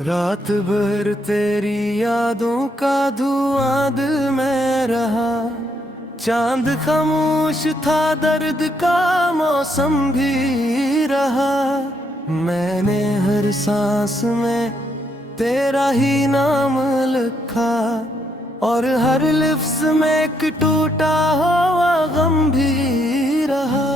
रात भर तेरी यादों का धुआं दिल में रहा। चांद खामोश था, दर्द का मौसम भी रहा। मैंने हर सांस में तेरा ही नाम लिखा, और हर लिफ्ज़ में एक टूटा हुआ गम भी रहा।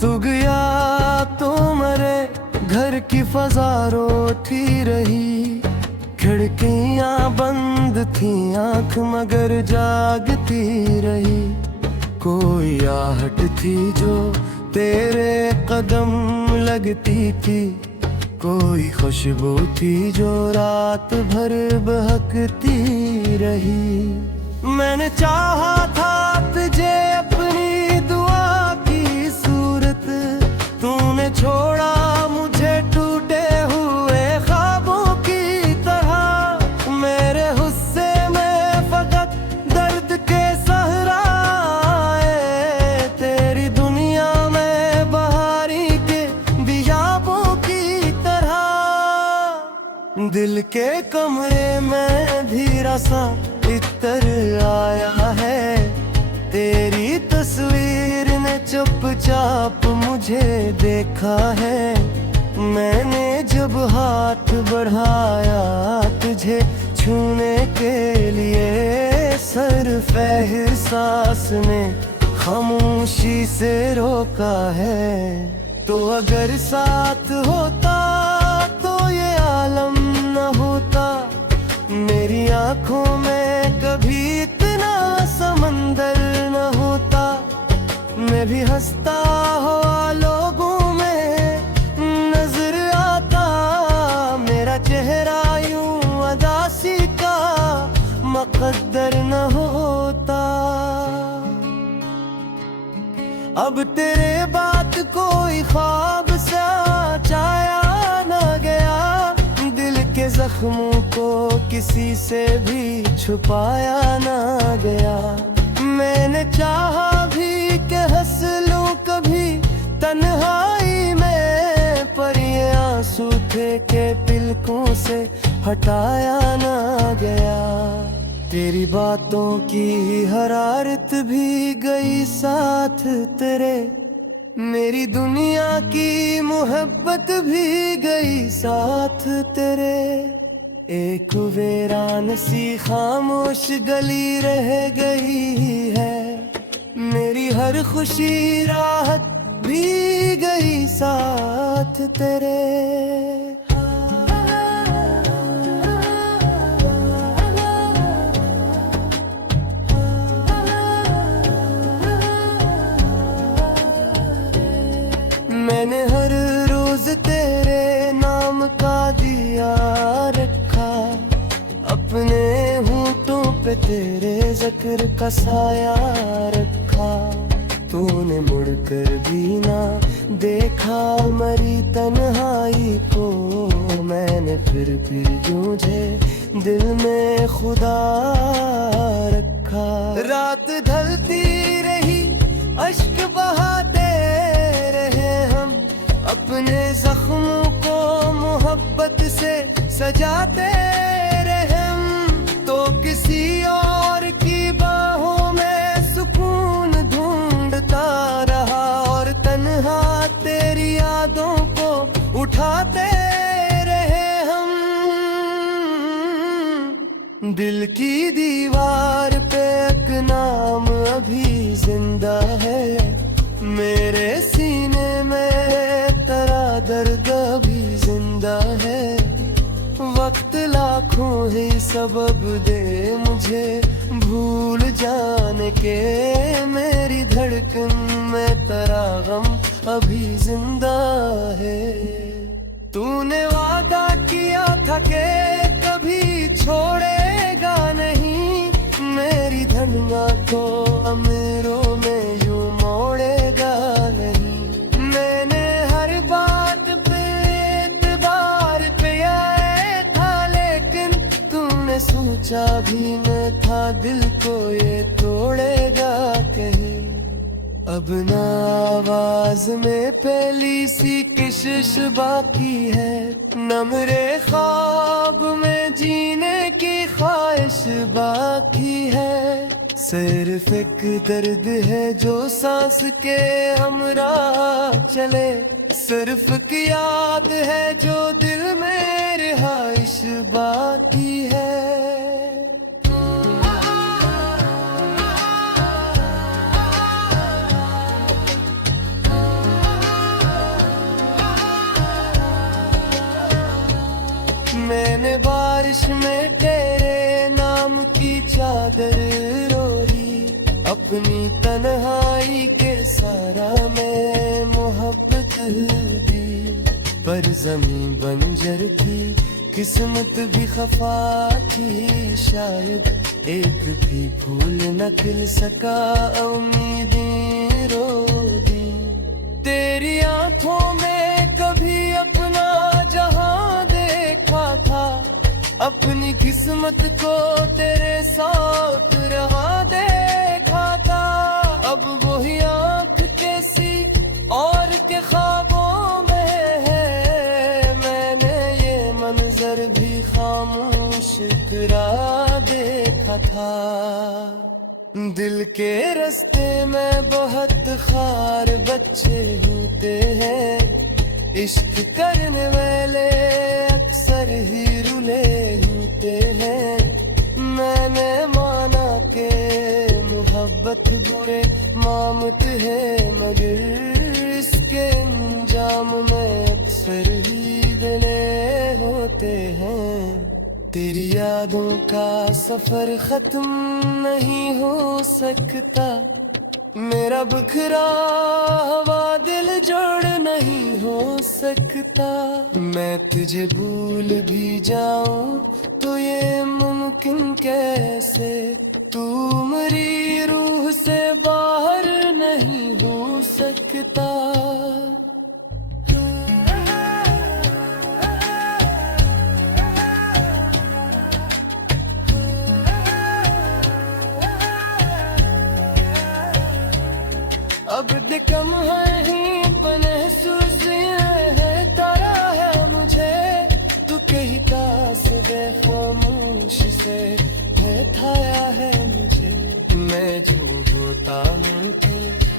तू गया तो मरे, घर की फजा रोती रही। खिड़कियां बंद थी, आंख मगर जागती रही। कोई आहट थी जो तेरे कदम लगती थी, कोई खुशबू थी जो रात भर बहकती रही। मैंने चाहा था तुझे अपनी दुआ की सूरत, तूने छोड़ा मुझे टूटे हुए ख्वाबों की तरह। मेरे गुस्से में फकत दर्द के सहराए, तेरी दुनिया में बहारी के बियाबों की तरह। दिल के कमरे में धीरा सा इतर आया है, तेरी तस्वीर ने चुपचाप मुझे देखा है। मैंने जब हाथ बढ़ाया तुझे छूने के लिए, सिर्फ एहसास ने खामोशी से रोका है। तो अगर साथ होता तो ये आलम न होता, मेरी आंखों में कभी इतना समंदर न होता। मैं भी हंसता हुआ लोगों में नजर आता, मेरा चेहरा यूं उदासी का मुकद्दर न होता। अब तेरे बात कोई ख्वाब सा छाया न गया, दिल के जख्मों को किसी से भी छुपाया ना गया। मैंने चाहा भी कि हंस लूं कभी तन्हाई में, पर ये आंसू थे के पलकों से हटाया ना गया। तेरी बातों की हरारत भी गई साथ तेरे, मेरी दुनिया की मोहब्बत भी गई साथ तेरे। एक वीरान सी खामोश गली रह गई है, मेरी हर खुशी राहत भी गई साथ तेरे। मैंने हर रोज तेरे नाम का दिया रखा, अपने होंठों पे तेरे जिक्र का साया रखा। तूने मुड़कर भी ना देखा मरी तन्हाई को, मैंने फिर भी तुझे दिल में खुदा रखा। रात ढलती रही, अश्क बहाते रहे हम, अपने जख्मों को मोहब्बत से सजाते रहे हम। तो किसी और की बाहों में सुकून ढूंढता रहा, और तन्हा तेरी यादों को उठाते रहे हम। दिल की दीवार पे एक नाम अभी जिंदा है, मेरे सीने में तेरा दर्द भी जिंदा है। वक्त लाखों ही सबब दे मुझे भूल जाने के, मेरी धड़कन में तेरा गम अभी जिंदा है। तूने वादा किया था कि कभी छोड़ेगा नहीं, मेरी धड़ना को अमीरों में यूं मोड़ेगा नहीं। मैंने हर बात पे एतबार किया था, लेकिन तूने सूझ सोचा भी न था दिल को ये तोड़ेगा कहीं। अब ना आवाज में पहली सी किशिश बाकी है, न मेरे ख्वाब में जीने की ख्वाहिश बाकी है। सिर्फ एक दर्द है जो सांस के हमरा चले, सिर्फ की याद है जो दिल में रिहाइश बाकी है। मैंने बारिश में तेरे नाम की चादर ओढ़ी, अपनी तन्हाई के सारा में मोहब्बत दी। पर जमीन बंजर थी, किस्मत भी खफा थी, शायद एक भी फूल न खिल सका, उम्मीदें रो दी। तेरी आंखों में कभी अपना जहां देखा था, अपनी किस्मत को तेरे साथ रहा देखा था। अब वही आंख कैसी और के ख्वाबों में है, मैंने ये मंजर भी खामोश करा देखा था। दिल के रास्ते में बहुत खार बच्चे होते हैं, इश्क करने वाले अक्सर ही रुले होते हैं। मैंने माना के मोहब्बत बुरे मामत है, मगर इसके अंजाम में अक्सर ही गले होते हैं। तेरी यादों का सफर खत्म नहीं हो सकता, मेरा बिखरा हुआ दिल जोड़ नहीं हो सकता। मैं तुझे भूल भी जाऊं तो ये मुमकिन कैसे, तू मेरी रूह से बाहर नहीं हो सकता। अब कम है ही बने है, तारा है मुझे तू कहता से बेखामोश से है, थाया है मुझे। मैं जो होता मुझे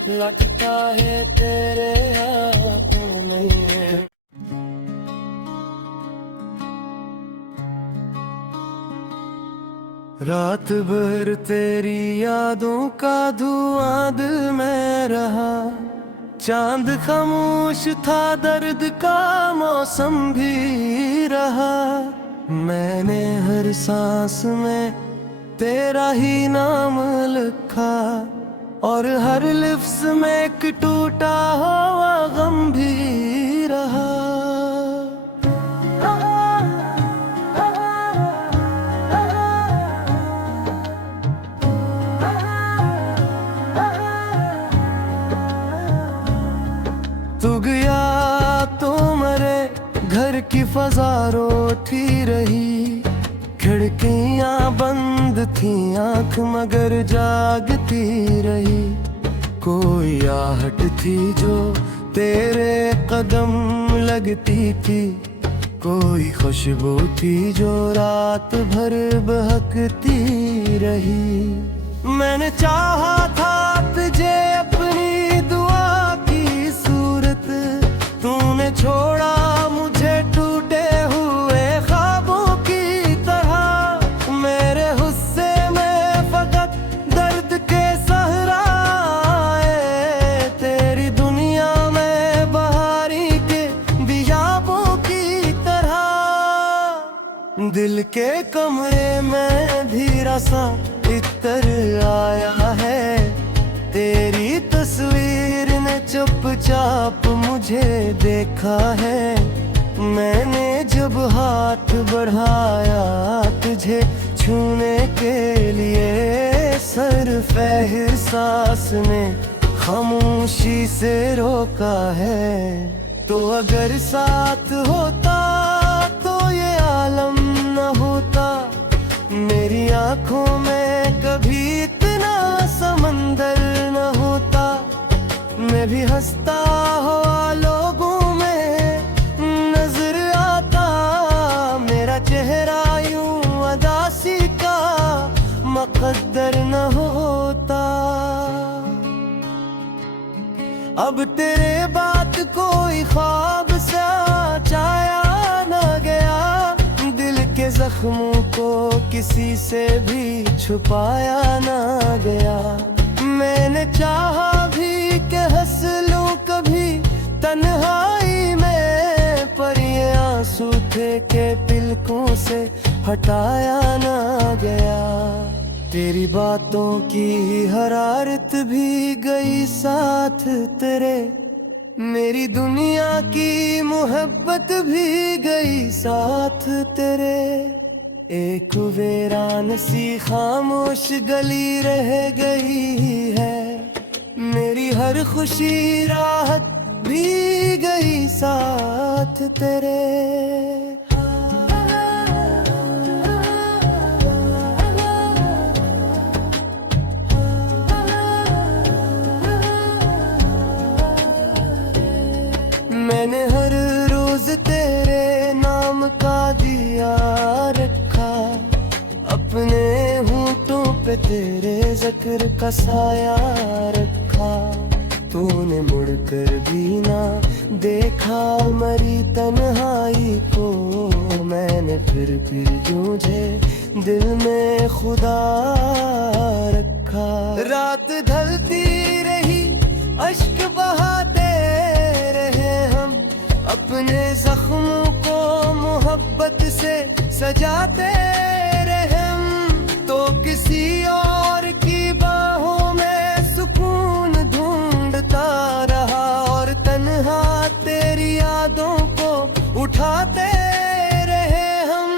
लगता है तेरे हाथों नहीं है। रात भर तेरी यादों का धुआं दिल में रहा, चांद खामोश था, दर्द का मौसम भी रहा। मैंने हर सांस में तेरा ही नाम लिखा, और हर लिफ्ज में एक टूटा हुआ गम भी रहा। तू गया तो मरे घर की फजा रोती रही, खिड़कियां बंद थी आंख मगर जागती रही। कोई आहट थी जो तेरे कदम लगती थी, कोई खुशबू थी जो रात भर बहकती रही। मैंने चाहा था तुझे अपनी दुआ की सूरत, तूने छोड़ा मुझे टूटे हुए ख्वाबों की तरह। मेरे गुस्से में फकत दर्द के सहराए, तेरी दुनिया में बहारी के बियाबों की तरह। दिल के कमरे में धीरा सा इतर आया है, तेरी तस्वीर ने चुपचाप मुझे देखा है। मैंने जब हाथ बढ़ाया तुझे छूने के लिए, सिर्फ एहसास ने खामोशी से रोका है। तो अगर साथ होता तो ये आलम न होता, मेरी आँखों में कभी इतना समंदर न होता, मैं भी हंसता हुआ लोगों में नजर आता। मेरा चेहरा यूं उदासी का मुकद्दर न होता। अब तेरे बात कोई ख्वाब सा छाया न गया, दिल के जख्मों को किसी से भी छुपाया न गया। मैंने चाहा भी कि हंस लूं कभी तन्हाई में, पर ये आंसू थे के तिलकों से हटाया न गया। तेरी बातों की हरारत भी गई साथ तेरे, मेरी दुनिया की मोहब्बत भी गई साथ तेरे। एक वीरान सी खामोश गली रह गई है, मेरी हर खुशी राहत भी गई साथ तेरे। मैंने हर रोज तेरे नाम का दिया रखा, अपने होंठों पे तेरे जिक्र का साया रखा। तूने मुड़कर भी ना देखा मरी तन्हाई को, मैंने फिर भी तुझे दिल में खुदा रखा। रात ढलती रही अश्क बहाते रहे हम, अपने जख्मों को मोहब्बत से सजाते रहे हम। तो किसी और की बाहों में सुकून ढूंढता रहा, और तन्हा तेरी यादों को उठाते रहे हम।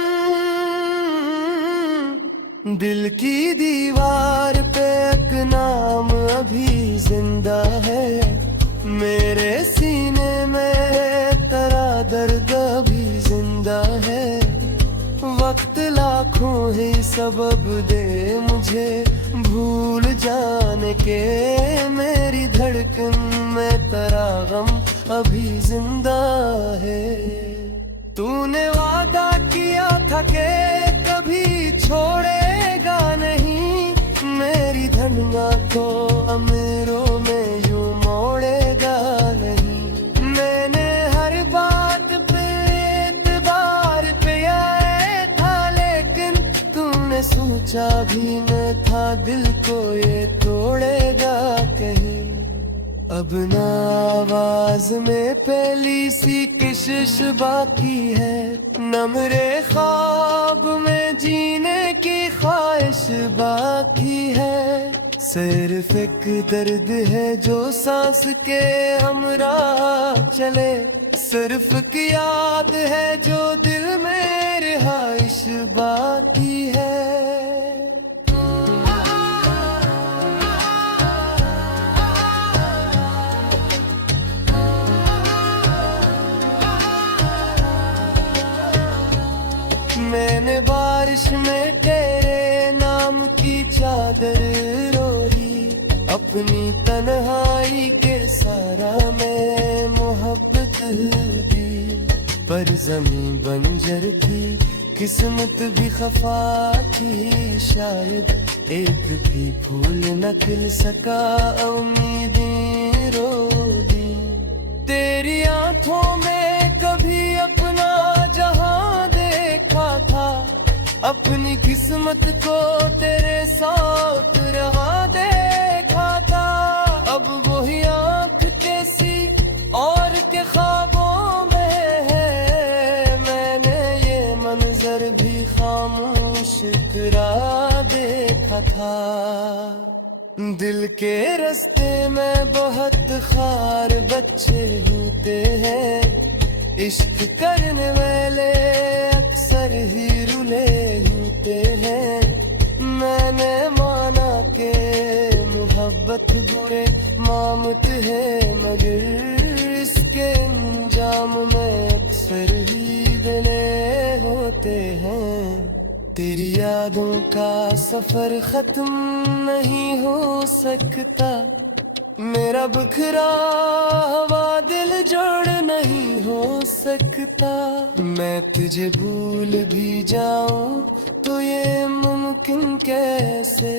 दिल की दीवार पे एक नाम अभी जिंदा है, मेरे सीने में तेरा दर्द भी जिंदा है। वक्त लाखों ही सबब दे मुझे भूल जाने के, मेरी धड़कन में तेरा गम अभी जिंदा है। तूने वादा किया था कि कभी छोड़ेगा नहीं, मेरी धनिया को अमीरों में यूं मोड़ेगा नहीं। मैंने हर बात पे एतबार पे आया था, लेकिन तूने सोचा भी न था दिल को ये तोड़ेगा कहीं। अब ना आवाज में पहली सी किशिश बाकी है, न मेरे ख्वाब में जीने की ख्वाहिश बाकी है। सिर्फ एक दर्द है जो सांस के हमरा चले, सिर्फ एक याद है जो दिल में रिहाइश बाकी है। मैंने बारिश में तेरे नाम की चादर ओढ़ी, अपनी तन्हाई के सारा में मोहब्बत दी। पर जमीन बंजर थी, किस्मत भी खफा थी, शायद एक भी फूल न खिल सका, उम्मीदें रो दी। तेरी आंखों में कभी अपना जहां देखा था, अपनी किस्मत को तेरे साथ रहा देखा था। अब वही आंख कैसी और के ख्वाबों में है, मैंने ये मंजर भी खामोश करा देखा था। दिल के रास्ते में बहुत खार बच्चे होते हैं, इश्क करने वाले अक्सर ही रुले होते हैं। मैंने माना के मोहब्बत बुरे मामत है, मगर इसके अंजाम में अक्सर ही गले होते हैं। तेरी यादों का सफर खत्म नहीं हो सकता, मेरा बिखरा हुआ दिल जोड़ नहीं हो सकता। मैं तुझे भूल भी जाऊं तो ये मुमकिन कैसे,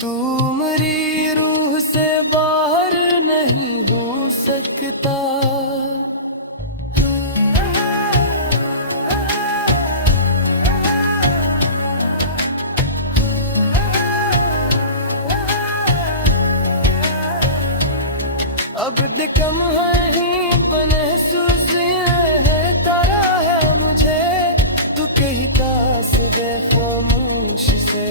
तू मेरी रूह से बाहर नहीं हो सकता। अब कम है ही बने है तारा है मुझे, तू कहीं पास बेखामोश से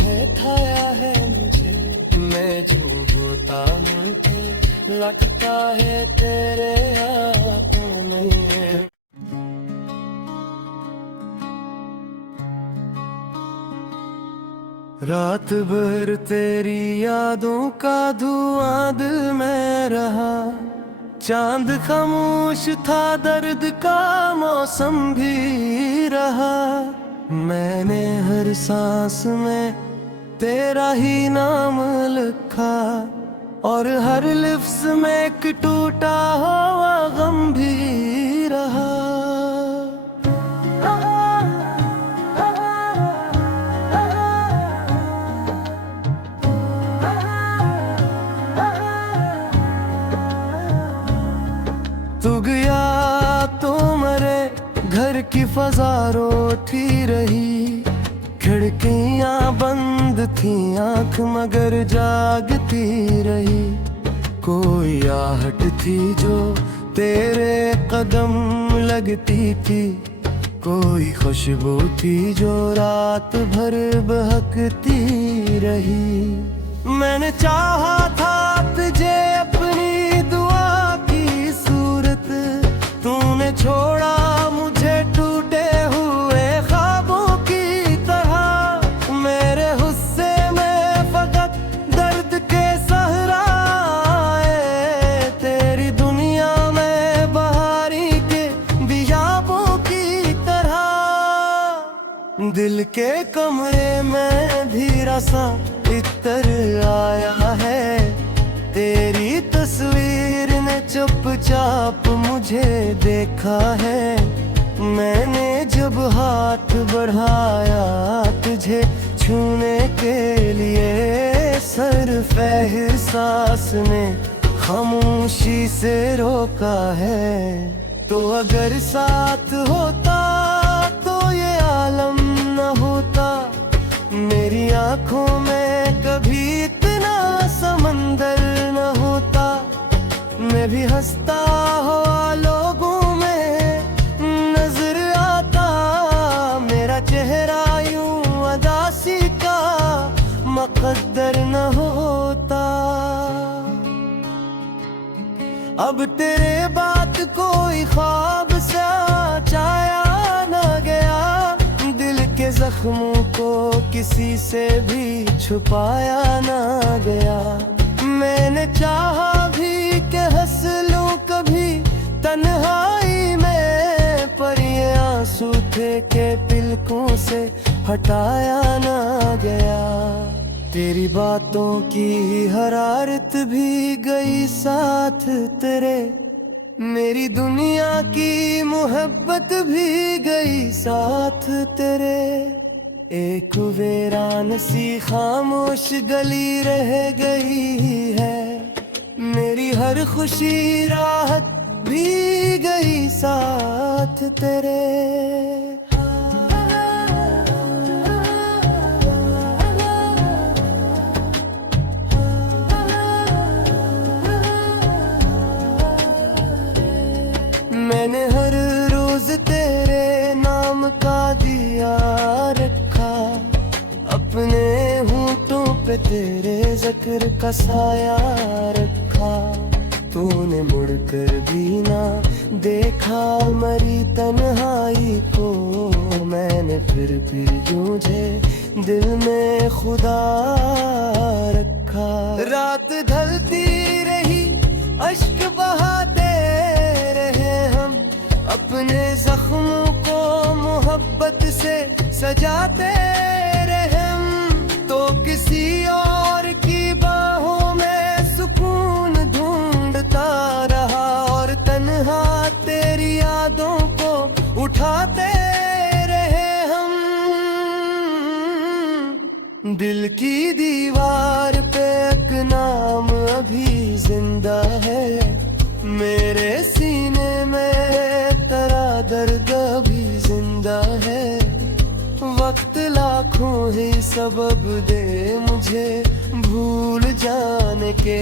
है थाया है मुझे। मैं जो होता हूँ लगता है तेरे हाथों नहीं है। रात भर तेरी यादों का धुआं दिल में रहा, चांद खामोश था दर्द का मौसम भी रहा। मैंने हर सांस में तेरा ही नाम लिखा, और हर लिफ्ज़ में एक टूटा हुआ गम भी रहा। तू गया तो मरे घर की फजा रोती रही, खिड़कियां बंद थी आंख मगर जागती रही। कोई आहट थी जो तेरे कदम लगती थी, कोई खुशबू थी जो रात भर बहकती रही। मैंने चाहा था तुझे अपनी दुआ की सूरत, तूने छोड़ा मुझे टूटे हुए ख्वाबों की तरह। मेरे गुस्से में फकत दर्द के सहराए, तेरी दुनिया में बहारी के बियाबों की तरह। दिल के कमरे में धीरा सा इतर आया है, तेरी तस्वीर ने चुपचाप मुझे देखा है। मैंने जब हाथ बढ़ाया तुझे छूने के लिए, सिर्फ एहसास ने खामोशी से रोका है। तो अगर साथ होता तो ये आलम न होता, मेरी आंखों में कभी इतना समंदर न होता। मैं भी हंसता हुआ लोगों में नजर आता, मेरा चेहरा यूं उदासी का मुकद्दर न होता। अब तेरे बात कोई ख्वाब सा छाया न गया, दिल के जख्मों को किसी से भी छुपाया ना गया। मैंने चाहा भी कि हंस लूं कभी तन्हाई में, पर ये आंसू थे के पलकों से हटाया ना गया। तेरी बातों की हरारत भी गई साथ तेरे, मेरी दुनिया की मोहब्बत भी गई साथ तेरे। एक वीरान सी खामोश गली रह गई है, मेरी हर खुशी राहत भी गई साथ तेरे। मैंने हर रोज तेरे नाम का दिया रखा, अपने होंठों पे तेरे जिक्र का साया रखा। तूने मुड़कर भी ना देखा मरी तन्हाई को, मैंने फिर भी तुझे दिल में खुदा रखा। रात ढलती रही अश्क बहाते रहे हम, अपने अपने जख्मों को मोहब्बत से सजाते रहे हम, तो किसी और की बाहों में सुकून ढूंढता रहा, और तन्हा तेरी यादों को उठाते रहे हम। दिल की दीवार पे एक नाम अभी जिंदा है, मेरे सीने में तेरा दर्द अभी जिंदा है। वक्त लाखों ही सबब दे मुझे भूल जाने के,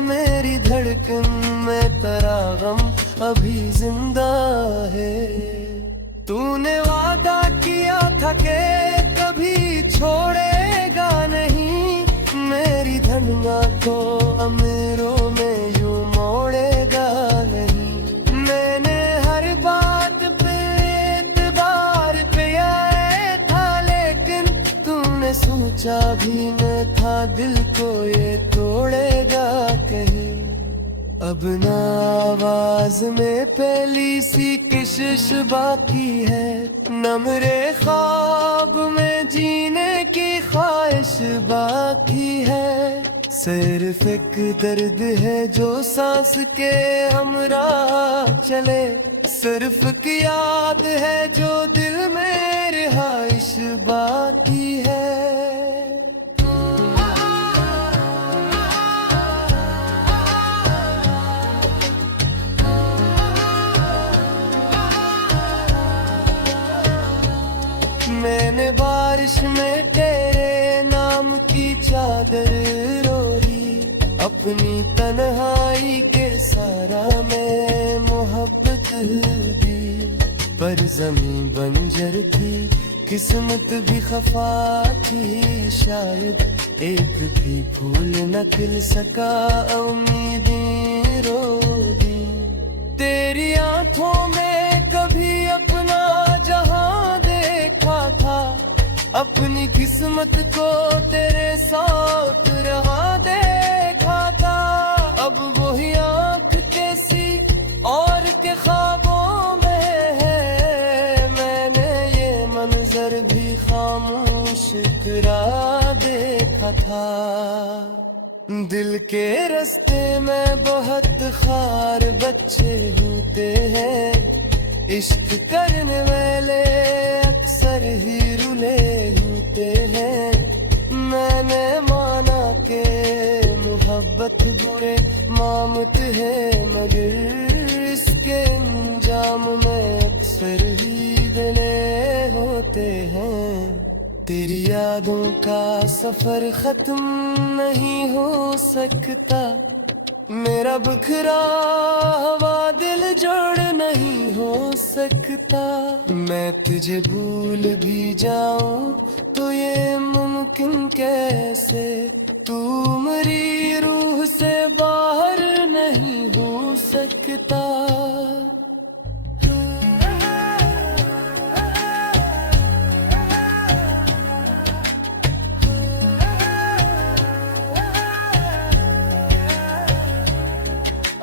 मेरी धड़कन में तेरा गम अभी जिंदा है। तूने वादा किया था कि कभी छोड़ेगा नहीं, मेरी धनिया को अमीरों में यूं मोड़ेगा नहीं। मैंने हर बात पे एतबार किया था, लेकिन तूने सोचा भी न था दिल को ये तोड़ेगा कहीं। अब ना आवाज में पहली सी किशिश बाकी है, न मेरे ख्वाब में जीने की ख्वाहिश बाकी है। सिर्फ एक दर्द है जो सांस के हमरा चले, सिर्फ एक याद है जो दिल में रिहाइश बाकी है। मैंने बारिश में तेरे नाम की चादर ओढ़ी, अपनी तन्हाई के सारा में मोहब्बत दी। पर जमीन बंजर थी, किस्मत भी खफा थी, शायद एक भी फूल न खिल सका, उम्मीदें रो दी। तेरी आंखों में कभी अपना जहां देखा था, अपनी किस्मत को तेरे साथ रहा देखा था। अब वही आंख कैसी और के ख्वाबों में है, मैंने ये मंजर भी खामोश करा देखा था। दिल के रास्ते में बहुत खार बच्चे होते हैं, इश्क करने वाले अक्सर ही रुले होते हैं। मैंने माना के मोहब्बत बुरे मामत है, मगर इसके अंजाम में अक्सर ही दिले होते हैं। तेरी यादों का सफर खत्म नहीं हो सकता, मेरा बिखरा हुआ दिल जोड़ नहीं हो सकता। मैं तुझे भूल भी जाऊं तो ये मुमकिन कैसे, तू मेरी रूह से बाहर नहीं हो सकता।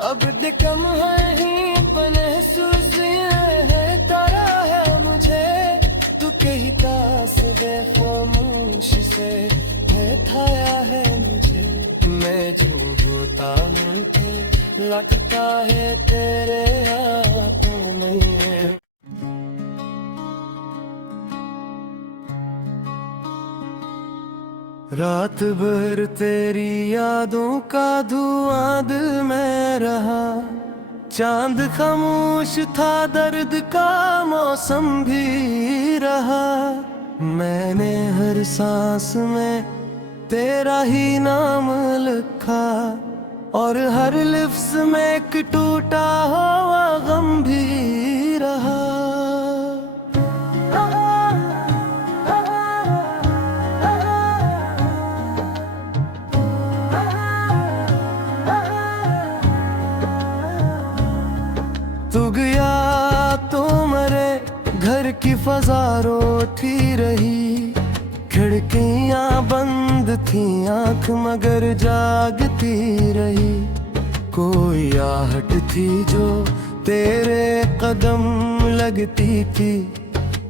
अब कम है ही बने है, तारा है मुझे तू कहता से बेखामोश से है, थाया है मुझे। मैं जो होता हूँ लगता है तेरे हाथों में है। रात भर तेरी यादों का धुआं दिल में रहा, चांद खामोश था, दर्द का मौसम भी रहा। मैंने हर सांस में तेरा ही नाम लिखा, और हर लिफ्ज में एक टूटा हुआ गम भी रहा। तू गया तो मेरे घर की फजा रोती रही, खिड़कियां बंद थी, आंख मगर जागती रही। कोई आहट थी जो तेरे कदम लगती थी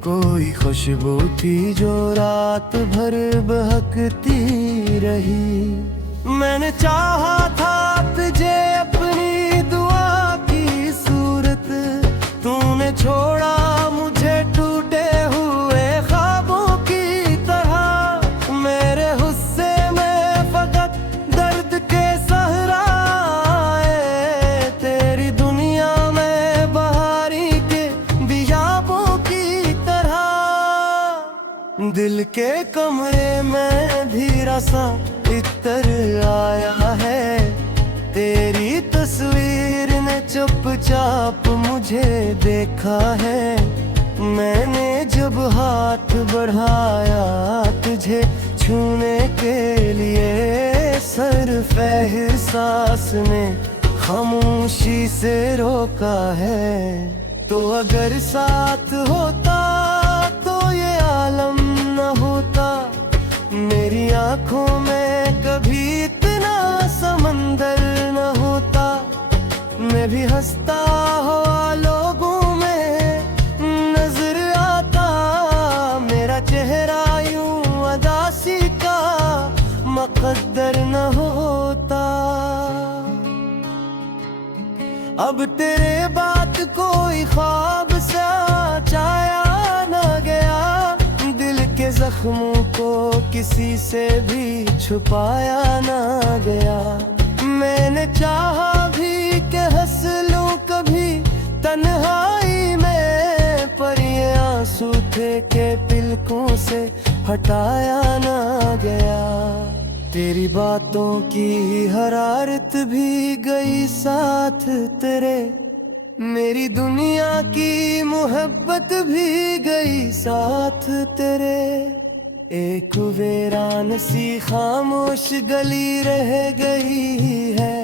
कोई खुशबू थी जो रात भर बहकती रही। मैंने चाहा था तुझे अपनी दुआ की सूरत, तूने छोड़ा मुझे टूटे हुए ख्वाबों की तरह। मेरे गुस्से में फकत दर्द के सहराए, तेरी दुनिया में बहारी के बियाबों की तरह। दिल के कमरे में धीरा सा इतर आया है, तेरी तस्वीर ने चुपचाप मुझे देखा है। मैंने जब हाथ बढ़ाया तुझे छूने के लिए, सिर्फ एहसास ने खामोशी से रोका है। तो अगर साथ होता तो ये आलम न होता, मेरी आंखों में कभी इतना समंदर न होता। मैं भी हंसता हुआ लोगों में नजर आता, मेरा चेहरा यूं उदासी का मुकद्दर न होता। अब तेरे बात कोई ख्वाब सा छाया न गया, दिल के जख्मों को किसी से भी छुपाया ना गया। मैंने चाहा भी कि हंस लूं कभी तन्हाई में, पर ये आंसू थे के पलकों से हटाया ना गया। तेरी बातों की हरारत भी गई साथ तेरे, मेरी दुनिया की मोहब्बत भी गई साथ तेरे। एक वीरान सी खामोश गली रह गई है,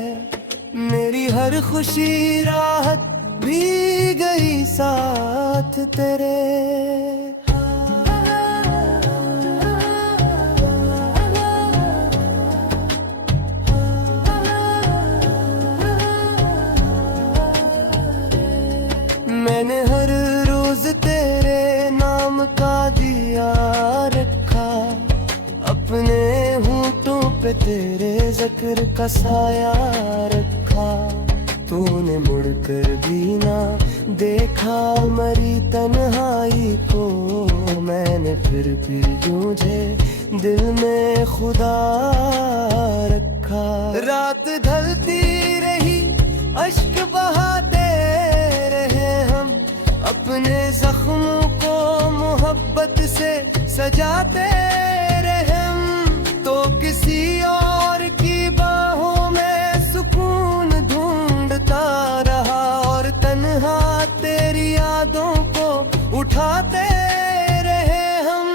मेरी हर खुशी राहत भी गई साथ तेरे। मैंने हर रोज तेरे नाम का दिया रखा, अपने होंठों पे तेरे जिक्र का साया रखा। तूने मुड़कर भी ना देखा मरी तन्हाई को, मैंने फिर भी तुझे दिल में खुदा रखा। रात ढलती रही अश्क बहाते रहे हम, अपने जख्मों को मोहब्बत से सजाते रहे हम। तो किसी और की बाहों में सुकून ढूंढता रहा, और तन्हा तेरी यादों को उठाते रहे हम।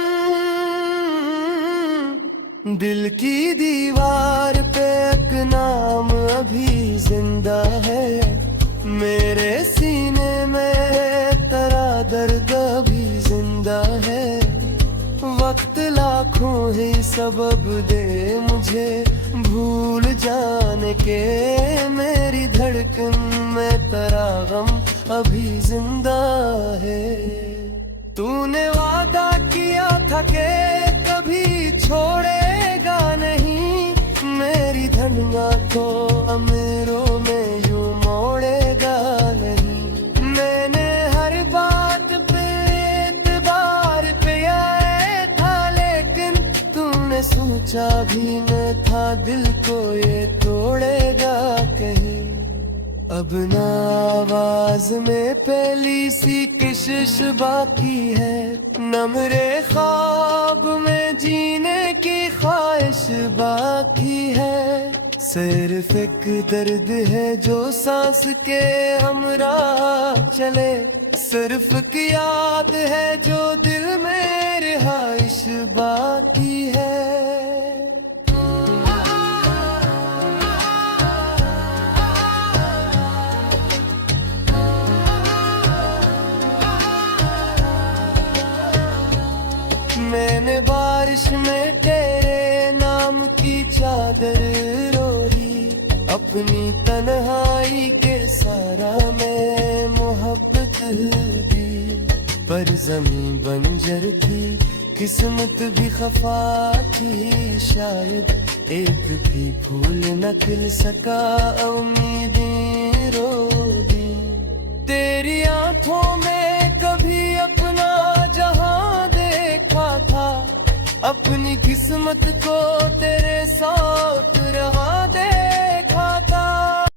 दिल की दीवार पे एक नाम अभी जिंदा है, मेरे सीने में तेरा दर्द भी जिंदा है। वक्त लाखों ही सबब दे मुझे भूल जाने के, मेरी धड़कन में तेरा गम अभी जिंदा है। तूने वादा किया था कि कभी छोड़ेगा नहीं, मेरी धड़ना को अमीरों में यूं मोड़ेगा नहीं। मैंने हर बात पे एतबार पे आए था, लेकिन तूने सोचा भी न था दिल को ये तोड़ेगा कहीं। अब ना आवाज में पहली सी किशिश बाकी है, न मेरे ख्वाब में जीने की ख्वाहिश बाकी है। सिर्फ एक दर्द है जो सांस के हमरा चले, सिर्फ एक याद है जो दिल में रिहाइश बाकी है। मैंने बारिश में तेरे नाम की चादर ओढ़ी, अपनी तन्हाई के सारा में फसल दी, पर जमीन बंजर थी, किस्मत भी खफा थी। शायद एक भी फूल न खिल सका, उम्मीदें रो दी। तेरी आंखों में कभी अपना जहां देखा था, अपनी किस्मत को तेरे साथ रहा देखा